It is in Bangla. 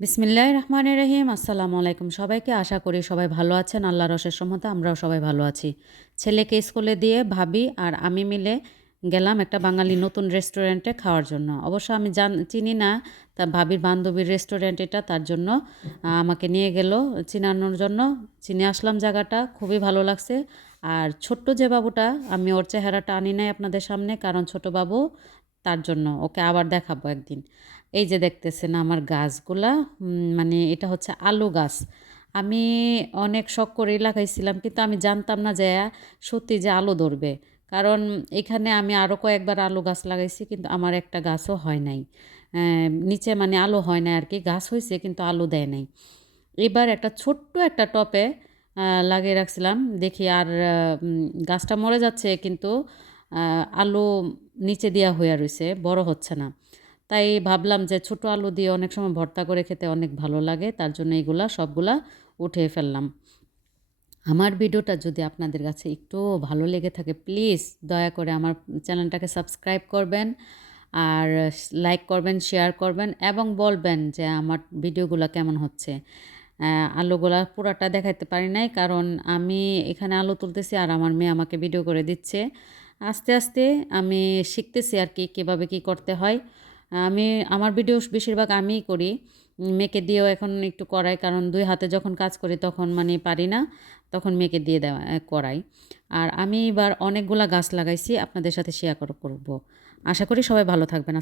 বিসমিল্লাহির রহমানির রহিম। আসসালামু আলাইকুম সবাইকে। আশা করি সবাই ভালো আছেন। আল্লাহর অশেষ রহমতে আমরাও সবাই ভালো আছি। ছেলেকে স্কুলে দিয়ে ভাবি আর আমি মিলে গেলাম একটা বাঙালি নতুন রেস্টুরেন্টে খাওয়ার জন্য। অবশ্য আমি চিনি না, তা ভাবির বান্ধবীর রেস্টুরেন্ট এটা, তার জন্য আমাকে নিয়ে গেল চিনানোর জন্য। চিনে আসলাম জায়গাটা, খুবই ভালো লাগছে। আর ছোট্ট যে বাবুটা, আমি ওর চেহারাটা আনি নাই আপনাদের সামনে, কারণ ছোট বাবু, তার জন্য ওকে আবার দেখাবো একদিন। এই যে দেখতেছেন আমার গাছগুলা, মানে এটা হচ্ছে আলু গাছ। আমি অনেক শখ করেই লাগাইছিলাম, কিন্তু আমি জানতাম না যে সত্যি যে আলু ধরবে। কারণ এখানে আমি আরও কয়েকবার আলু গাছ লাগাইছি, কিন্তু আমার একটা গাছও হয় নাই। নিচে মানে আলু হয় নাই আর কি, গাছ হয়েছে কিন্তু আলু দেয় নাই। এবার একটা ছোট্ট একটা টপে লাগিয়ে রাখছিলাম, দেখি আর গাছটা মরে যাচ্ছে, কিন্তু আলু নিচে দেওয়া হয়ে রয়েছে, বড় হচ্ছে না। তাই ভাবলাম যে ছোটো আলু দিয়ে অনেক সময় ভর্তা করে খেতে অনেক ভালো লাগে, তার জন্য এইগুলা সবগুলা উঠিয়ে ফেললাম। আমার ভিডিওটা যদি আপনাদের কাছে একটু ভালো লেগে থাকে, প্লিজ দয়া করে আমার চ্যানেলটাকে সাবস্ক্রাইব করবেন, আর লাইক করবেন, শেয়ার করবেন, এবং বলবেন যে আমার ভিডিওগুলো কেমন হচ্ছে। আলুগুলা পুরাটা দেখাইতে পারি নাই, কারণ আমি এখানে আলু তুলতেছি আর আমার মেয়ে আমাকে ভিডিও করে দিচ্ছে। আস্তে আস্তে আমি শিখতেছি আর কি, কীভাবে কী করতে হয়। আমি আমার ভিডিও বেশিরভাগ আমিই করি, মেয়েকে দিয়েও এখন একটু করাই, কারণ দুই হাতে যখন কাজ করি তখন মানে পারি না, তখন মেয়েকে দিয়ে দেওয়া করাই। আর আমি এবার অনেকগুলা গাছ লাগাইছি, আপনাদের সাথে শেয়ার করব। আশা করি সবাই ভালো থাকবেন।